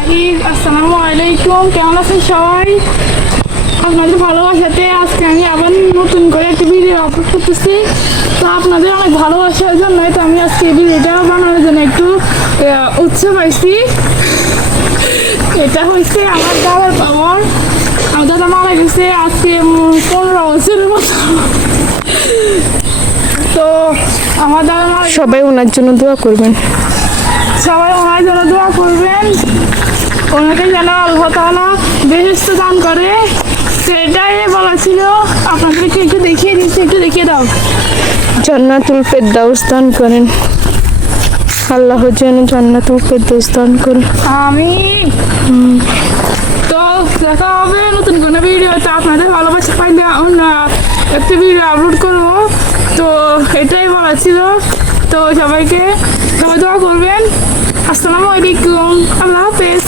আসসালামু আলাইকুম, কেমন আছেন সবাই? আপনাদের ভালোবাসাতে আজকে আমি আবার নতুন করে একটা ভিডিও আপলোড করতেছি। তো আপনাদের অনেক ভালোবাসার জন্যই তো আমি আজকে এই ভিডিওটা বানানোর জন্য একটু উৎসাহ পাইছি। এটা হচ্ছে আমার দাদার খবর। আমার দাদা মারা গেছে আজকে 15 বছরের মতো। তো আমার দাদা সবাই ওনার জন্য দোয়া করবেন। সবাই ওনার জন্য দোয়া করবেন, ওনাকে যেন আল্লাহ তাআলা বেহেশত দান করে, সেটাই বলা ছিল। আপনাদেরকে একটু দেখিয়ে দিচ্ছি, একটু দেখিয়ে দাও। জান্নাতুল ফেরদাউস দান করেন, আল্লাহ যেন জান্নাতুল ফেরদাউস দান করেন। আমি তো দেখা হবে নতুন কোনো ভিডিওতে। আপনাদের ভালোবাসা পাইলে অন্য একটা ভিডিও আপলোড করবো। তো এটাই বলা ছিল। তো সবাই দোয়া করবেন। আসসালামু আলাইকুম, আল্লাহ হাফেজ।